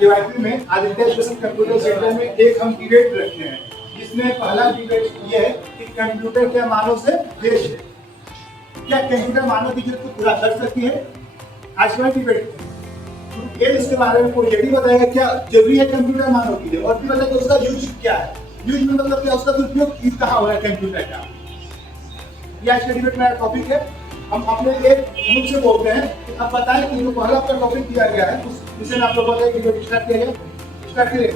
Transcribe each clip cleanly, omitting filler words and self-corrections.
KYC में Aditya education computer centre में एक हम डिबेट रखते हैं, जिसमें पहला डिबेट ये है कि कंप्यूटर क्या मानव से देश है, क्या कंप्यूटर मानव की जरूरत को पूरा कर सकती है। आज का डिबेट ये इसके बारे में कोई ये भी बताएगा क्या जरूरी है कंप्यूटर मानव के लिए, और भी बताएगा उसका यूज क्या है, यूज मतलब क्या, उसका उपयोग कहाँ हो रहा है कंप्यूटर का। ये आज का डिबेट मेरा टॉपिक है। हम अपने एक मुख से बोलते हैं कि अब बताएं कि जो पहला आपका टॉपिक दिया गया है उस विषय में आप लोग बताएं कि जो स्टार्ट किया गया, स्टार्ट करिए।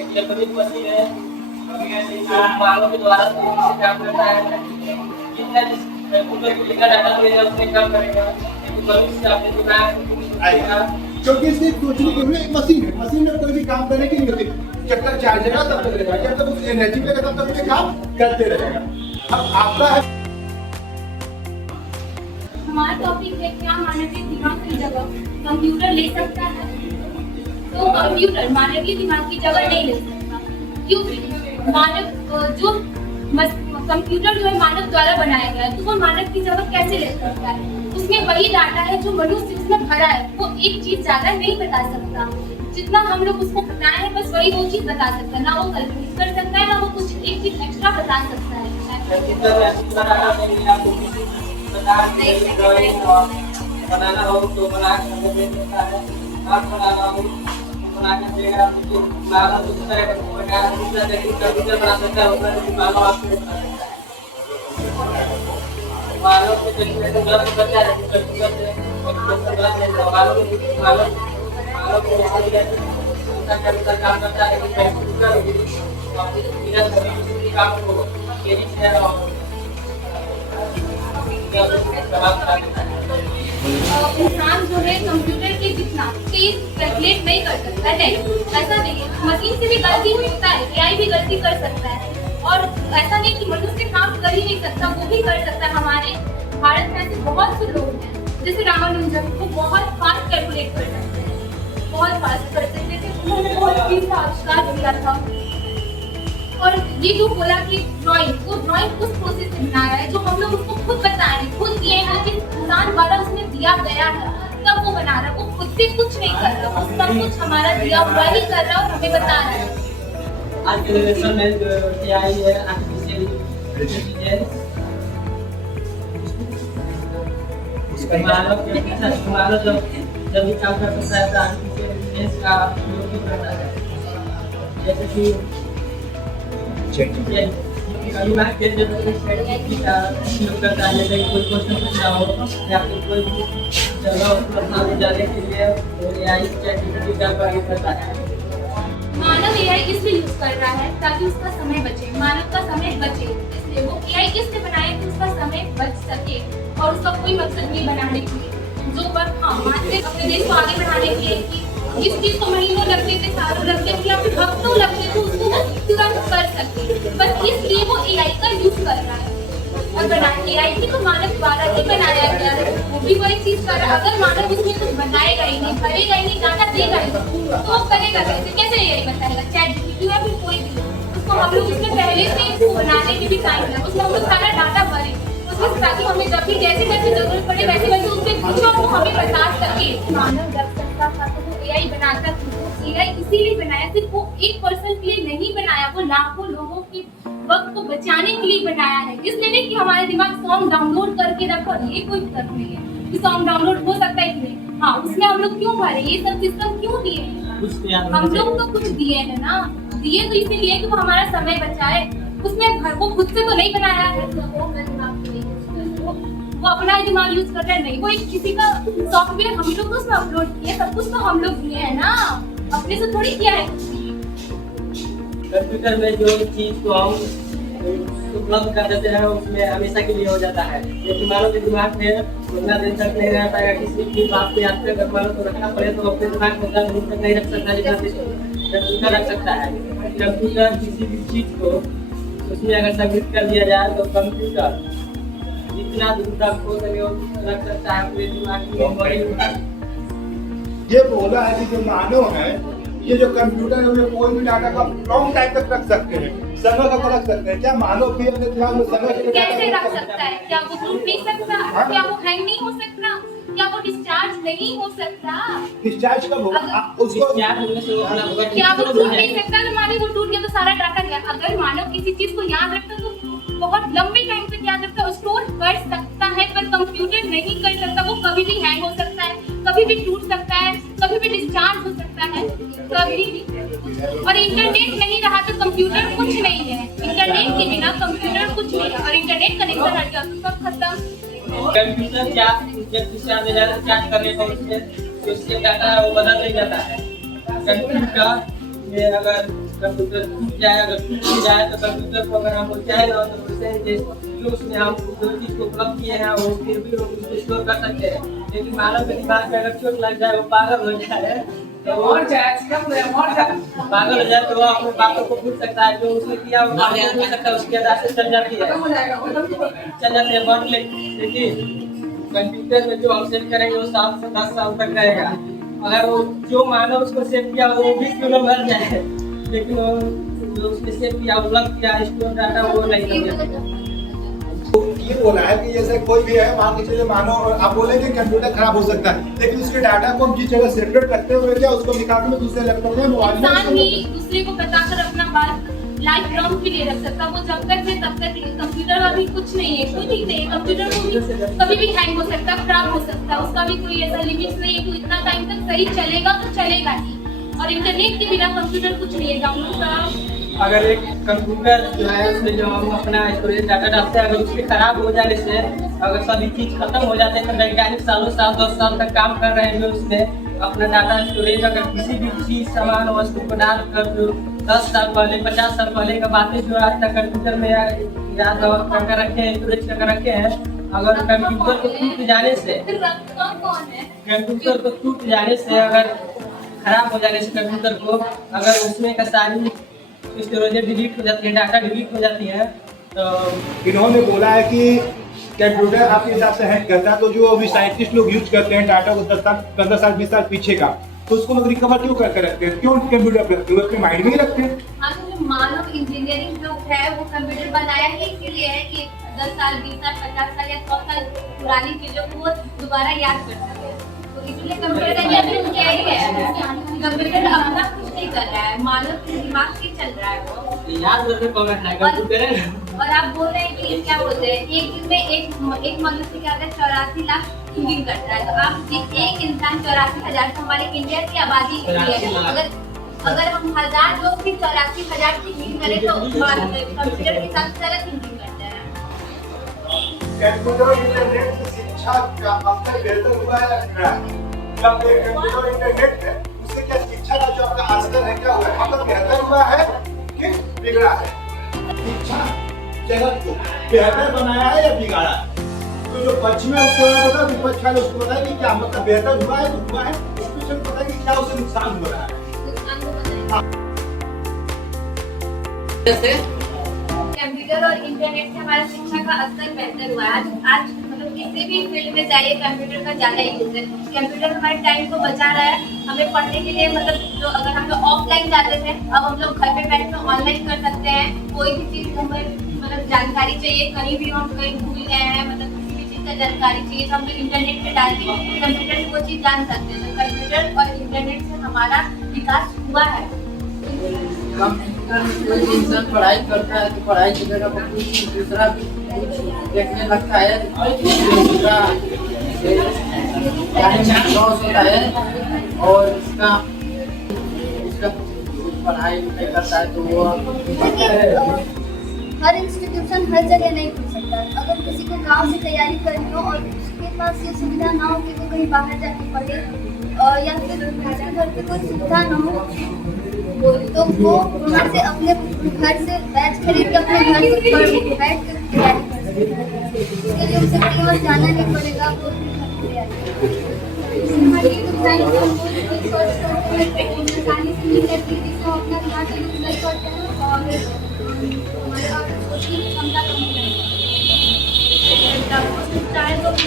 एक इलेक्ट्रॉनिक मशीन है, मानव के द्वारा काम करता है। जितना कंप्यूटर को लिखा डाटा मिलेगा उसमें काम करेगा। से आपने दिखाया क्योंकि इसकी सोचने के लिए एक मशीन है, मशीन में कोई भी काम करने की नहीं होती। जब तक चार्जेगा तब तक रहेगा, जब तक उस एनर्जी में तब तक काम करते रहेगा। अब आपका है हमारा टॉपिक है क्या मानवीय दिमाग की जगह कंप्यूटर ले सकता है। तो कंप्यूटर मानवीय दिमाग की जगह नहीं ले सकता, क्योंकि मानव जो कंप्यूटर जो है मानव द्वारा बनाया गया है, तो वो मानव की जगह कैसे ले सकता है। उसमें वही डाटा है जो मनुष्य उसमें भरा है, वो एक चीज ज्यादा नहीं बता सकता। जितना हम लोग उसको बताए हैं बस वही वो चीज बता सकता है, ना वो कल्पनित कर सकता है, ना वो कुछ एक चीज एक्स्ट्रा बता सकता है। बनाना हो तो बना सकता है, आप बनाना हो बना के देगा, तो मानव दूसरा प्रकार दूसरा तरीके कंप्यूटर बना सकता है, उसमें मानव आपको मानव के तरीके से गलत बच्चा है कंप्यूटर से मानव को कंप्यूटर काम करता है कि कंप्यूटर बिना सभी काम को तेजी से इंसान जो है कंप्यूटर के जितना तेज कैलकुलेट नहीं कर सकता है, ऐसा नहीं है। मशीन से भी गलती हो सकता है, एआई भी गलती कर सकता है, और ऐसा नहीं कि मनुष्य काम कर ही नहीं सकता, वो भी कर सकता है। हमारे भारत में ऐसे बहुत से लोग हैं जैसे रामानुजन, वो बहुत फास्ट कैलकुलेट कर सकते हैं, बहुत फास्ट कर सकते थे, उन्होंने बहुत चीज का आविष्कार किया था। और ये जो बोला कि ड्राइंग, वो ड्राइंग उस प्रोसेस से बना रहा है जो हम लोग उसको खुद बता रहे हैं, खुद किए हैं, जिस इंसान द्वारा उसमें दिया गया है तब वो बना रहा है। वो खुद से कुछ नहीं कर रहा, वो सब कुछ हमारा दिया हुआ ही कर रहा है और हमें बता रहा है। आज के जनरेशन में जो एआई है, आर्टिफिशियल इंटेलिजेंस, मानव जब भी काम कर सकता है तो आर्टिफिशियल इंटेलिजेंस का उपयोग भी करता है। जैसे कि कई बार के जो उपयोग करता है, जैसे कोई क्वेश्चन पूछना हो या फिर कोई जगह उसको सामने जाने के लिए एआई चैटजीपीटी का प्रयोग करता है। मानव एआई इसलिए यूज कर रहा है ताकि उसका समय बचे, मानव का समय बचे, इसलिए वो एआई इसलिए बनाया कि उसका समय बच सके, और उसका कोई मकसद नहीं बनाने के लिए जो वर्क मानते अपने देश को आगे बढ़ाने के लिए कि जिस चीज को महीनों लगते थे, सालों लगते थे या फिर हफ्तों लगते थे, उसको वो तुरंत कर सकते, बस इसलिए वो एआई का यूज कर रहा है। और बनाया एआई भी तो मानव द्वारा ही बनाया गया है, वो भी वही चीज कर रहा है। अगर मानव उसमें कुछ बनाएगा ही नहीं, भरेगा ही नहीं, डाटा देगा ही नहीं, तो वो करेगा कैसे एआई बताएगा। चैटजीपीटी या फिर कोई भी उसको हम लोग उसमें पहले से इसको बनाने की भी टाइम है, उसमें हम लोग सारा डाटा भरे उसमें, ताकि हमें जब भी जैसे जैसे जरूरत पड़े वैसे वैसे उससे पूछो वो हमें बता सके। मानव जब सकता था तो वो एआई बनाता था, एआई इसीलिए बनाया, सिर्फ वो एक पर्सन के लिए नहीं बनाया, वो लाखों लोगों के वक्त को बचाने के लिए बनाया है। इसलिए नहीं कि हमारे दिमाग सॉन्ग डाउनलोड करके रखो, ये कोई तर्क नहीं है कि सॉन्ग डाउनलोड हो सकता है कि नहीं। हाँ, उसमें हम लोग क्यों भरे, ये सब सिस्टम क्यों दिए हैं, हम लोग तो कुछ दिए हैं ना, दिए तो इसीलिए कि वो हमारा समय बचाए। उसमें वो खुद से तो नहीं बनाया है, वो अपना ही दिमाग यूज कर रहा है, नहीं वो एक किसी का सॉफ्टवेयर हम लोग तो उसमें अपलोड किए, सब कुछ तो हम लोग किए हैं ना, अपने से थोड़ी किया है। कंप्यूटर में जो चीज को हम उपलब्ध कर देते हैं उसमें हमेशा के लिए हो जाता है, लेकिन मानव के दिमाग में उतना दिन तक नहीं रह पाएगा। किसी भी बात को याद कर मानव को रखना पड़े तो अपने दिमाग में उतना दिन तक नहीं रख सकता जितना कंप्यूटर रख सकता है। कंप्यूटर किसी भी चीज को उसमें अगर सबमिट कर दिया जाए तो कंप्यूटर जितना दूर तक हो सके रख सकता है अपने दिमाग की मेमोरी। ये बोला है कि जो मानव है, ये जो कंप्यूटर है, कोई भी डाटा को लॉन्ग टाइम तक रख सकते हैं, समय का रख सकते हैं क्या? मानव भी अपने दिमाग में समय के लिए कैसे रख सकता है? क्या वो टूट नहीं सकता? क्या वो हैंग नहीं हो सकता? क्या वो डिस्चार्ज नहीं हो सकता? डिस्चार्ज कब होगा? उसको क्या होने से वो अपना क्या वो टूट नहीं सकता? तो मान लो वो टूट गया तो सारा डाटा गया। अगर मानव किसी चीज को याद रखता है तो बहुत लंबे टाइम तक याद रखता है, स्टोर कर सकता है, पर कंप्यूटर नहीं कर सकता। वो कभी भी हैंग हो सकता है, कभी भी टूट सकता है, कभी भी डिस्चार्ज हो सकता है, कभी भी। और इंटरनेट नहीं रहा तो कंप्यूटर कुछ नहीं है। इंटरनेट के बिना कंप्यूटर कुछ नहीं है, और इंटरनेट कनेक्शन हट गया तो सब खत्म। कंप्यूटर चार्ज जब डिस्चार्ज हो जाता है, चार्ज करने पर उससे डाटा वो बदल नहीं जाता है। कंप्यूटर में अगर कंप्यूटर टूट जाए, अगर टूट भी जाए तो कंप्यूटर को अगर हम चाहे ना तो उससे उसमें हम जो चीज को उपलब्ध किए हैं वो फिर भी उसको स्टोर कर सकते हैं। लेकिन मानव के दिमाग में अगर चोट लग जाए, वो पागल हो जाए तो पागल हो जाए तो वो अपने बातों को भूल सकता है। जो उसने किया वो भूल सकता है, उसकी याद से चल जाती है, बन लेकिन कंप्यूटर में जो हम सेव करेंगे वो 7 से 10 साल तक रहेगा। अगर वो जो मानव उसको सेव किया वो 20 किलो मर जाए, लेकिन वो जो उसने सेव किया, उपलब्ध किया, स्टोर डाटा वो नहीं कर सकता। तो ये बोला है कि जैसे कोई भी है, मान के चलिए मानो और आप बोले कि कंप्यूटर खराब हो सकता है, लेकिन उसके डाटा को हम जिस जगह सेपरेट रखते हुए क्या उसको निकाल के दूसरे लैपटॉप में मोबाइल इंसान ही में दूसरे को बताकर अपना बात लाइफ लॉन्ग के लिए रख सकता। वो जब तक है तब तक कंप्यूटर अभी कुछ नहीं है, कुछ ही नहीं। कंप्यूटर को कभी भी हैंग हो सकता है, खराब हो सकता है, उसका भी कोई ऐसा लिमिट नहीं है कि इतना टाइम तक सही चलेगा तो चलेगा ही। और इंटरनेट के बिना कंप्यूटर कुछ नहीं है। डाउनलोड का अगर एक कंप्यूटर जो है उसमें जो हम अपना स्टोरेज डाटा डालते हैं, अगर उसके खराब हो जाने से अगर सभी चीज खत्म हो जाते हैं तो वैज्ञानिक सालों साल 10 साल तक काम कर रहे हैं उसमें अपना डाटा स्टोरेज। अगर किसी भी चीज सामान वस्तु को डालकर जो 10 साल पहले 50 साल पहले का बातें जो आज तक कंप्यूटर में याद करके रखे हैं, स्टोरेज करके रखे हैं, अगर कंप्यूटर को टूट जाने से कंप्यूटर को टूट जाने से अगर खराब हो जाने से कंप्यूटर को अगर उसमें का सारी स्टोरेज डिलीट हो जाती है, डाटा डिलीट हो जाती है तो इन्होंने बोला है कि कंप्यूटर आपके हिसाब से हैक करता है, तो जो अभी साइंटिस्ट लोग यूज करते हैं डाटा को 10 साल 15 साल 20 साल पीछे का, तो उसको लोग रिकवर क्यों करके रखते हैं? क्यों कंप्यूटर पे रखते हैं? अपने माइंड में ही रखते हैं। हाँ, तो जो मानव इंजीनियरिंग जो है वो कंप्यूटर बनाया ही इसीलिए है कि 10 साल 20 साल 50 साल या 100 साल पुरानी चीजों को वो दोबारा याद कर सके। तो इसलिए कंप्यूटर इंजीनियरिंग किया ही है। कंप्यूटर अपना कुछ नहीं कर रहा है, मानव के दिमाग से चल रहा है वो। याद रखने को है कंप्यूटर। और आप बोल रहे हैं कि क्या बोलते हैं, एक दिन में एक मनुष्य क्या 84 लाख थिंकिंग करता है। तो आप एक इंसान 84,000 तो हमारे इंडिया की आबादी है। अगर हम 1000 लोग भी 84,000 थिंकिंग करें तो कंप्यूटर के साथ ज्यादा थिंकिंग करते हैं। कंप्यूटर इंटरनेट से शिक्षा का अवसर बेहतर हुआ है या बिगड़ा है? जब कंप्यूटर इंटरनेट है उससे क्या शिक्षा का जो आपका असर है क्या हुआ है? मतलब बेहतर हुआ है कि बिगड़ा है? शिक्षा जगत को बेहतर बनाया है या बिगाड़ा है? तो जो पश्चिम है उसको पता, विपक्ष वाले उसको पता है कि क्या मतलब बेहतर हुआ है तो हुआ है, उसको पता है कि क्या उसे नुकसान हो रहा है। कंप्यूटर और इंटरनेट से हमारा शिक्षा का असर बेहतर हुआ है। आज मतलब किसी भी फील्ड में जाइए कंप्यूटर का ज्यादा यूज है। कंप्यूटर हमारे टाइम को बचा रहा है। हमें पढ़ने के लिए मतलब जो अगर हम लोग ऑफलाइन जाते थे, अब हम लोग घर पे बैठ कर ऑनलाइन कर सकते हैं। कोई भी चीज हमें मतलब जानकारी चाहिए, कहीं भी हम कहीं भूल गए हैं, मतलब किसी भी चीज का जानकारी चाहिए तो हम लोग इंटरनेट पे डाल के कंप्यूटर से वो चीज जान सकते हैं। तो कंप्यूटर और इंटरनेट से हमारा विकास हुआ है। कंप्यूटर में कोई भी इंसान पढ़ाई करता है तो पढ़ाई की जगह पर कुछ दूसरा भी कुछ देखने लगता है, दूसरा लॉस होता है और इसका पढ़ाई नहीं करता है तो वो हर इंस्टीट्यूशन हर जगह नहीं खुल सकता। अगर किसी को गांव से तैयारी करनी हो और उसके पास ये सुविधा ना हो कि वो कहीं बाहर जाके पढ़े या फिर उसके घर पे कोई सुविधा ना हो तो वो वहाँ से अपने घर से बैच खरीद के अपने घर से बैठ कर तैयारी कर सकते हैं। इसके लिए उसे कहीं और जाना नहीं पड़ेगा। वो आसानी से मिल जाती है जिससे हम अपना दिमाग यूज कर सकते हैं और क्षमता कम चाहे तो कुछ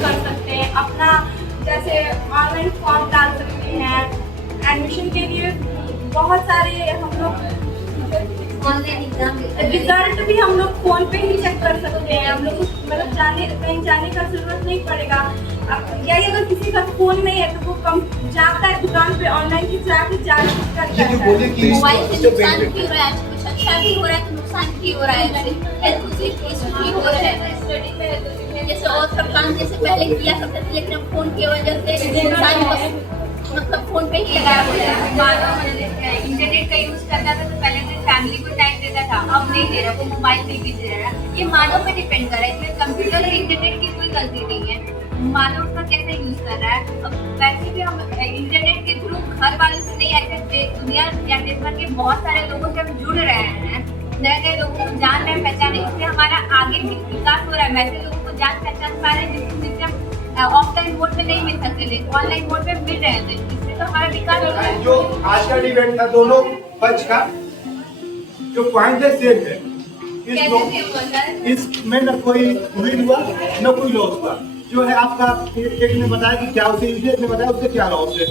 कर सकते हैं। अपना जैसे ऑनलाइन फॉर्म डाल सकते हैं, एडमिशन के लिए बहुत सारे हम लोग ऑनलाइन एग्जाम रिजल्ट भी हम लोग फोन पे ही चेक कर सकते हैं। हम लोग मतलब कहीं जाने का जरूरत नहीं पड़ेगा। अब यही अगर किसी का फोन नहीं है तो वो कम जाता है दुकान पे ऑनलाइन की जाके जांच करता ये जो है। बोले कि मोबाइल से इससे नुकसान benefit- भी हो रहा है, कुछ अच्छा भी हो रहा है तो नुकसान भी हो रहा है। हेल्थ भी हो रहा है। जैसे और सब काम जैसे पहले किया करते थे, लेकिन अब फोन की वजह से इंसान बस मतलब फोन पे ही लगा हुआ है। मानो इंटरनेट का यूज करता था तो पहले तो फैमिली को टाइम देता था, अब नहीं दे रहा, वो मोबाइल पे भी दे रहा है। ये मानव पे डिपेंड कर रहा है। इसमें कंप्यूटर और इंटरनेट की कोई गलती नहीं है, मानव उसका कैसे यूज कर रहा है। अब वैसे भी हम इंटरनेट के थ्रू घर वालों से नहीं, ऐसे दुनिया या देश भर के बहुत सारे लोगों से हम जुड़ रहे हैं, नए नए लोगों को जान रहे हैं, पहचान रहे हैं। इससे हमारा आगे भी विकास हो रहा है। वैसे लोगों को जान पहचान पा रहे हैं जिससे हम ऑफलाइन मोड में नहीं मिल सकते थे, ऑनलाइन मोड में मिल रहे थे। इससे तो हमारा विकास हो रहा है। जो आज का डिबेट था दोनों पक्ष का जो पॉइंट है सेम है। कैसे थे वो सर? इसमें न कोई विन हुआ न कोई लॉस हुआ। जो है आपका एक ने बताया कि क्या उसे यूज है, एक ने बताया उससे क्या लॉस है।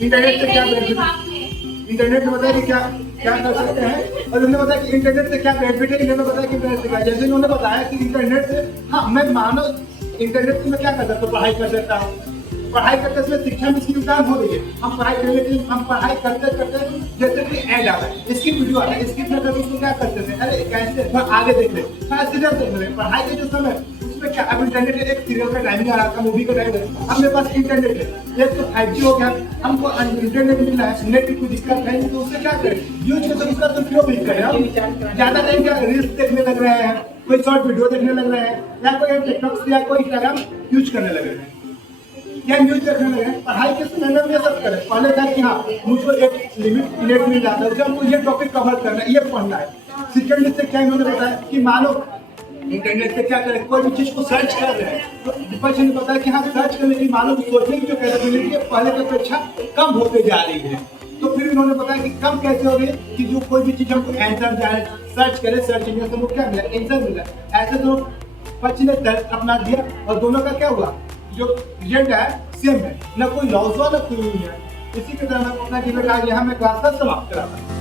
इंटरनेट से क्या बेनिफिट, इंटरनेट ने बताया कि क्या क्या कर सकते हैं, और उन्होंने बताया कि इंटरनेट से क्या बेनिफिट है, इन्होंने बताया कि इंटरनेट से क्या। जैसे इन्होंने बताया कि इंटरनेट से हाँ मैं मानो इंटरनेट से मैं क्या कर सकता हूँ, पढ़ाई कर सकता हूँ। पढ़ाई करते समय शिक्षा में इसकी योगदान हो रही है। हम पढ़ाई करने के लिए हम पढ़ाई करते करते जैसे कि ऐड आ रहा है, इसकी वीडियो आ रहा है, इसकी मतलब उसको क्या करते थे, अरे कैसे आगे देख ले, सीरियल देख ले। पढ़ाई के जो समय उसमें क्या, अब इंटरनेट है, एक सीरियल का टाइमिंग आ रहा था, मूवी का टाइम है, अब मेरे पास इंटरनेट है, एक तो 5G हो गया, हमको इंटरनेट मिल रहा है, नेट की कोई दिक्कत है नहीं, तो उससे क्या करें, यूज कर उसका तो क्यों भी करें। हम ज्यादा टाइम क्या रील्स देखने लग रहे हैं, कोई शॉर्ट वीडियो देखने लग रहे हैं, या कोई टिकटॉक या कोई इंस्टाग्राम यूज करने लग रहे हैं, या न्यूज देखने लगे हैं। पढ़ाई के समय में ये सब करें। पहले था कि हाँ मुझको एक लिमिट नेट मिल जाता है, जब मुझे टॉपिक कवर करना है, ये पढ़ना है। सेकंड से क्या इन्होंने बताया कि मानो इंटरनेट से क्या करें, कोई भी चीज को सर्च कर रहे हैं तो विपक्ष ने बताया कि हाँ सर्च करने की मानो सोचने की जो कैपेबिलिटी है पहले की अपेक्षा कम होते जा रही है। तो फिर इन्होंने बताया कि कम कैसे हो रही है कि जो कोई भी चीज हमको आंसर जाए सर्च करे, सर्च इंजन से हमको क्या मिला, आंसर मिला। ऐसे तो पक्ष ने अपना दिया और दोनों का क्या हुआ, जो रिजल्ट है सेम है, न कोई लॉस हुआ न कोई है। इसी के तरह मैं अपना डिबेट आज यहाँ मैं क्लास का समाप्त कराता हूँ।